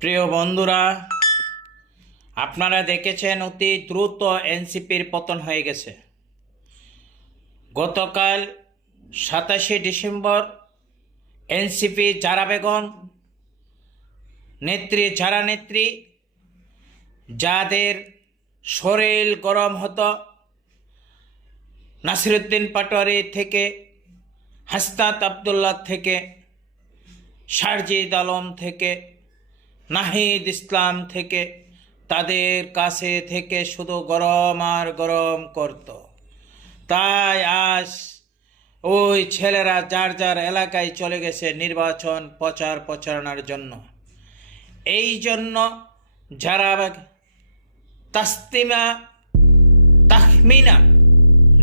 প্রিয় বন্ধুরা, আপনারা দেখেছেন অতি দ্রুত এনসিপির পতন হয়ে গেছে। গতকাল 27 ডিসেম্বর এনসিপি জারা বেগম নেত্রী যাদের শরীর গরম হতো নাসিরুদ্দিন পাটোয়ারি থেকে, হাসনাত আবদুল্লাহ থেকে, সারজিদ আলম থেকে, নাহিদ ইসলাম থেকে, তাদের কাছে থেকে শুধু গরম আর গরম করত। তাই আজ ওই ছেলেরা যার যার এলাকায় চলে গেছে নির্বাচন প্রচারণার জন্য। এই জন্য যারা তাহমিনা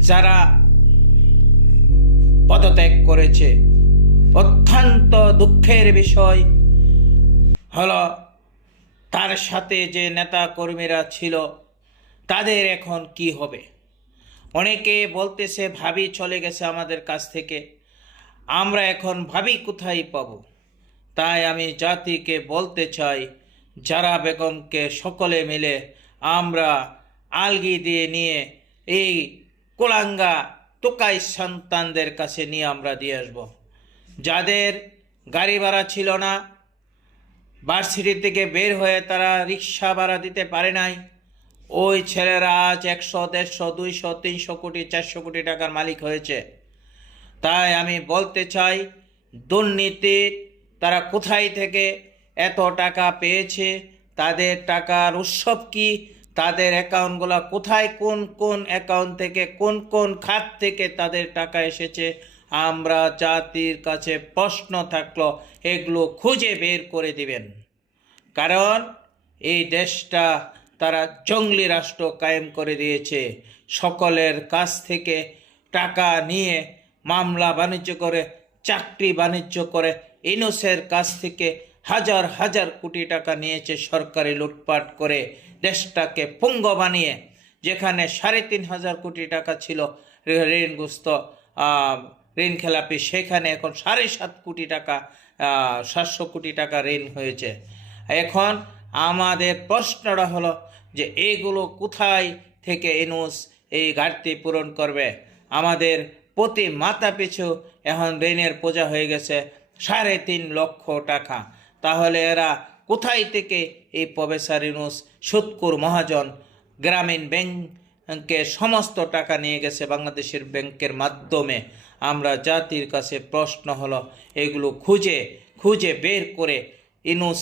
যারা পদত্যাগ করেছে, অত্যন্ত দুঃখের বিষয় হলো তার সাথে যে নেতা কর্মীরা ছিল তাদের এখন কি হবে। অনেকে বলতেছে ভাবি চলে গেছে আমাদের কাছ থেকে, আমরা এখন ভাবি কোথায় পাব। তাই আমি জাতিকে বলতে চাই, জারা বেগমকে সকলে মিলে আমরা আলগি দিয়ে নিয়ে এই কোলাঙ্গা তোকাই সন্তানদের কাছে নিয়ে আমরা দিয়ে আসব। যাদের গাড়ি ভাড়া ছিল না, ভার্সিটি থেকে বের হয়ে তারা রিক্সা ভাড়া দিতে পারে নাই, ওই ছেলেরা আজ 100, 150, 200, 300 কোটি 400 কোটি টাকার মালিক হয়েছে। তাই আমি বলতে চাই, দুর্নীতি তারা কোথায় থেকে এত টাকা পেয়েছে, তাদের টাকার উৎসব কি, তাদের অ্যাকাউন্টগুলো কোথায়, কোন কোন অ্যাকাউন্ট থেকে, কোন কোন খাত থেকে তাদের টাকা এসেছে, আমরা জাতির কাছে প্রশ্ন থাকলো এগুলো খুঁজে বের করে দিবেন। কারণ এই দেশটা তারা জঙ্গলি রাষ্ট্র কায়েম করে দিয়েছে। সকলের কাছ থেকে টাকা নিয়ে মামলা বাণিজ্য করে, চাকরি বাণিজ্য করে, ইউনূসের কাছ থেকে হাজার হাজার কোটি টাকা নিয়েছে সরকারি লুটপাট করে, দেশটাকে পুঙ্গ বানিয়ে। যেখানে 3,500 কোটি টাকা ছিল ঋণগ্রস্ত, ঋণ খেলাপি, সেখানে এখন 7.5 কোটি টাকা, 700 কোটি টাকা ঋণ হয়েছে। এখন আমাদের প্রশ্নটা হলো যে এইগুলো কোথায় থেকে ইউনূস এই ঘাটতি পূরণ করবে। আমাদের প্রতি মাথা পিছু এখন ঋণের বোঝা হয়ে গেছে 3.5 লক্ষ টাকা। তাহলে এরা কোথায় থেকে এই প্রফেসর ইউনূস সুদখোর মহাজন গ্রামীণ ব্যাংকে সমস্ত টাকা নিয়ে গেছে বাংলাদেশের ব্যাংকের মাধ্যমে। আমরা জাতির কাছে প্রশ্ন হলো এগুলো খুঁজে বের করে ইউনূস